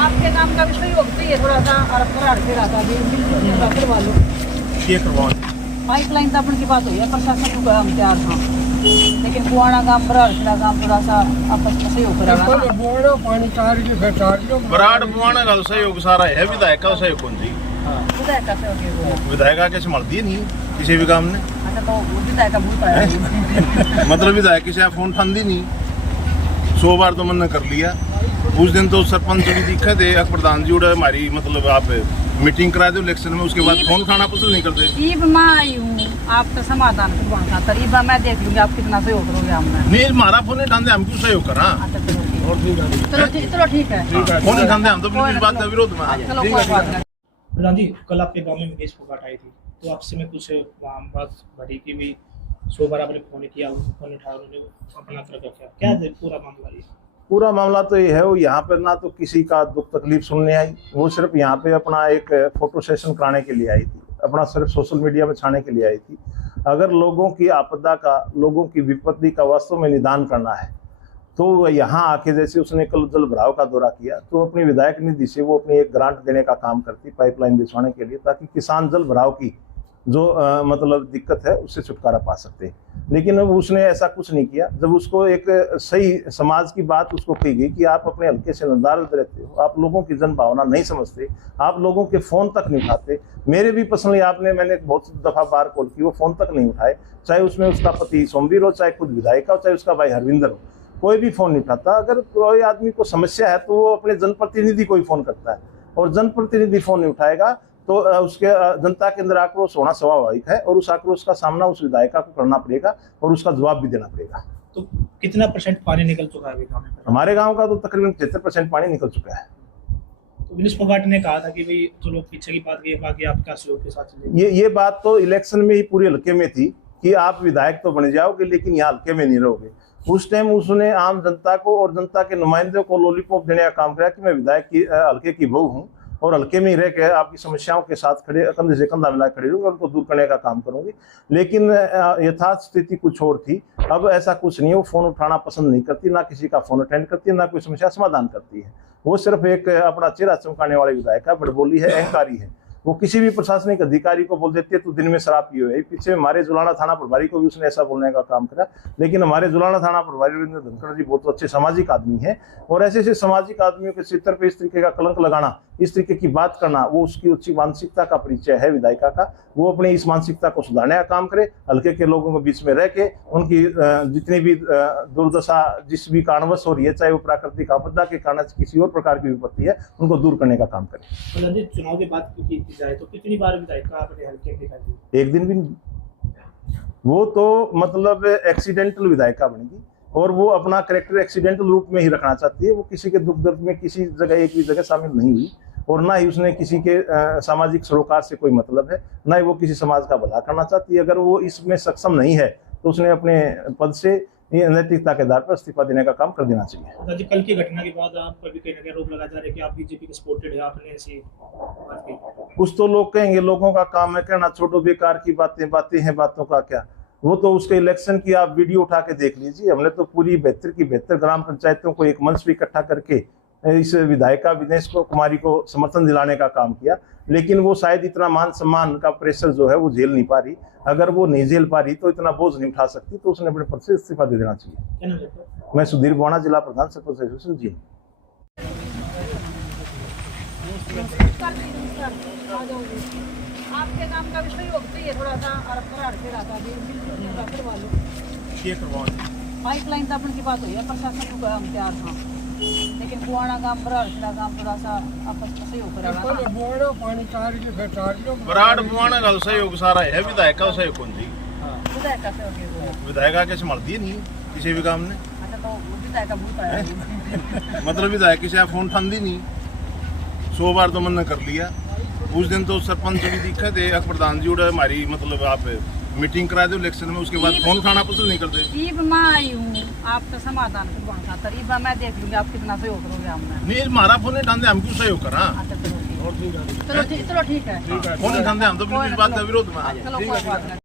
आपके काम का भी सहयोग चाहिए थोड़ा सा और करवा लो ये करवाओ। पाइपलाइन तो अपन की बात हुई है, प्रशासन को हम तैयार था, लेकिन पुराना काम बराड़ काम थोड़ा सा आपस में सहयोग करेगा। बराड़ बुआना का तो सहयोग सारा है, विधायक का सहयोग कौन सी? विधायक का सहयोग विधायक के संभालती है नहीं किसी भी काम ने। अच्छा, तो विधायक का भूत है मतलब विधायक किसी फोन ठांदी नहीं, 100 बार तो मैंने कर लिया। उस दिन तो सरपंच भी दिखा थे, प्रधान जी उड़ा हमारी मतलब आप मीटिंग करा दो इलेक्शन में, उसके बाद फोन उठाना पसंद नहीं करते। ईब मैं आई हूँ आपका समाधान करवाना था, ईबा मैं देख लूंगी आप कितना सहयोग करोगे। हमने नहीं हमारा फोन नहीं ठांदे, हम क्यों सहयोग करा? अच्छा चलो ठीक है फोन नहीं ठांदे, हम तो बिल्कुल इस बात का विरोध में। चलो कोई बात नहीं। प्रधान जी, कल आपके गांव में गैस फुगाट आई थी, तो आपसे मैं कुछ वहाँ बात भरी की भी 100 बार आपने फोन किया, फोन उठा उन्होंने अपना तरफ रखा, क्या है पूरा मामला ये? पूरा मामला तो ये है, वो यहाँ पर ना तो किसी का दुख तकलीफ सुनने आई, वो सिर्फ यहाँ पे अपना एक फोटो सेशन कराने के लिए आई थी, अपना सिर्फ सोशल मीडिया में छाने के लिए आई थी। अगर लोगों की आपदा का, लोगों की विपत्ति का वास्तव में निदान करना है तो यहाँ आके, जैसे उसने कल जल भराव का दौरा किया, तो अपनी विधायक निधि से वो अपनी एक ग्रांट देने का काम करती पाइपलाइन बिछवाने के लिए, ताकि किसान जल भराव की जो मतलब दिक्कत है उससे छुटकारा पा सकते हैं। लेकिन अब उसने ऐसा कुछ नहीं किया। जब उसको एक सही समाज की बात उसको कही गई कि आप अपने हल्के से नदारद रहते हो, आप लोगों की जन भावना नहीं समझते, आप लोगों के फ़ोन तक नहीं उठाते। मेरे भी पर्सनली मैंने बहुत दफ़ा बार कॉल की, वो फ़ोन तक नहीं उठाए, चाहे उसमें उसका पति सोमवीर हो, चाहे खुद विधायक हो, चाहे उसका भाई हरविंदर हो, कोई भी फ़ोन नहीं उठाता। अगर कोई आदमी को समस्या है तो वो अपने जनप्रतिनिधि को ही फ़ोन करता है, और जनप्रतिनिधि फ़ोन नहीं उठाएगा तो उसके जनता के अंदर आक्रोश होना स्वाभाविक है, और उस आक्रोश का सामना उस विधायिका को करना पड़ेगा और उसका जवाब भी देना पड़ेगा। तो कितना % पानी निकल चुका है अभी गाँव में? हमारे गांव का तो तकरीबन 73% पानी निकल चुका है। तो विनीश फोगाट ने कहा था कि भाई चलो पीछे की बात, बाकी आपका सहयोग के साथ चलिए। ये बात तो इलेक्शन में ही पूरे हल्के में थी कि आप विधायक तो बन जाओगे लेकिन यहाँ हल्के में नहीं रहोगे। उस टाइम उसने आम जनता को और जनता के नुमाइंदों को लॉलीपॉप देने का काम किया कि मैं विधायक की हल्के की बहू हूँ, और हल्के में ही रह के आपकी समस्याओं के साथ खड़े, कंधे से कंधा मिला खड़े रहूंगी, उनको दूर करने का काम करूंगी। लेकिन यथार्थ स्थिति कुछ और थी। अब ऐसा कुछ नहीं है, वो फोन उठाना पसंद नहीं करती, ना किसी का फोन अटेंड करती है, ना कोई समस्या समाधान करती है। वो सिर्फ एक अपना चेहरा चमकाने वाले विधायक है, बड़बोली है, अहंकारी है। वो किसी भी प्रशासनिक अधिकारी को बोल देती है तो दिन में शराब पिए हुए। पीछे हमारे जुलाना थाना प्रभारी को भी उसने ऐसा बोलने का काम करा। लेकिन हमारे जुलाना थाना प्रभारी रविंद्र धनखड़ जी बहुत अच्छे सामाजिक आदमी हैं, और ऐसे ऐसे सामाजिक आदमियों के चित्र पे इस तरीके का कलंक लगाना, इस तरीके की बात करना, वो उसकी उच्च मानसिकता का परिचय है विधायिका का। वो अपनी इस मानसिकता को सुधारने का काम करे, हल्के के लोगों के बीच में रह के उनकी जितनी भी दुर्दशा जिस भी कारणवश हो रही है, चाहे वो प्राकृतिक आपदा के कारण किसी और प्रकार की विपत्ति है, उनको दूर करने का काम करे। चुनाव की बात की जाए तो कितनी बार विधायिका अपने हल्के में दिखाई दी? एक दिन भी नहीं। वो तो मतलब एक्सीडेंटल विधायिका बनेगी, और वो अपना कैरेक्टर एक्सीडेंटल रूप में ही रखना चाहती है। वो किसी के दुख दर्द में किसी जगह एक भी जगह शामिल नहीं हुई, और ना ही उसने किसी के सामाजिक सरोकार से कोई मतलब है, ना ही वो किसी समाज का भला करना चाहती है। अगर वो इसमें सक्षम नहीं है तो उसने अपने पद से नैतिकता के आधार पर इस्तीफा देने का काम कर देना चाहिए। कल की घटना के बाद आप पर भी कहीं ना कहीं आरोप लगाया जा रहा है कि आप बीजेपी के सपोर्टेड है, आपने ऐसी बात की। कुछ तो लोग कहेंगे, लोगों का काम है कहना छोड़ो बेकार की बातें हैं, बातों का क्या। वो तो उसके इलेक्शन की आप वीडियो उठा के देख लीजिए। हमने तो पूरी 72 की 72 ग्राम पंचायतों को एक मंच पे इकट्ठा करके इस विधायिका विनेश कुमारी को समर्थन दिलाने का काम किया। लेकिन वो शायद इतना मान सम्मान का प्रेशर जो है वो झेल नहीं पा रही। अगर वो नहीं झेल पा रही तो इतना बोझ नहीं उठा सकती, तो उसने अपने पद से इस्तीफा दे देना चाहिए। मैं सुधीर बुआना, जिला प्रधान सरपंच एसोसिएशन जी। आपके काम का भी सहयोग चाहिए थोड़ा सा और करवा लो। ये करवाओ। पाइपलाइन तो अपन की बात हुई है, प्रशासन को हम तैयार था, लेकिन पुराना काम बराड़ काम थोड़ा सा आपस में सहयोग करेगा। बराड़ बुआना का तो सहयोग सारा है, विधायक का सहयोग कौन सी? विधायक का सहयोग विधायक के संभालती है नहीं किसी भी काम ने। अच्छा, तो विधायक का भूत है मतलब विधायक किसी फोन ठांदी नहीं, 100 बार तो मैंने कर लिया। उस दिन तो सरपंच भी दिखा थे, प्रधान जी उड़ा हमारी मतलब आप मीटिंग करा दो इलेक्शन में, उसके बाद फोन उठाना पसंद नहीं करते। ईब मैं आई हूँ आपका समाधान करवाना था, ईबा मैं देख लूंगी आप कितना सहयोग करोगे। हमने नहीं हमारा फोन नहीं ठांदे, हम क्यों सहयोग करा? अच्छा चलो ठीक है फोन नहीं ठांदे, हम तो बिल्कुल इस बात का विरोध में। चलो कोई बात नहीं।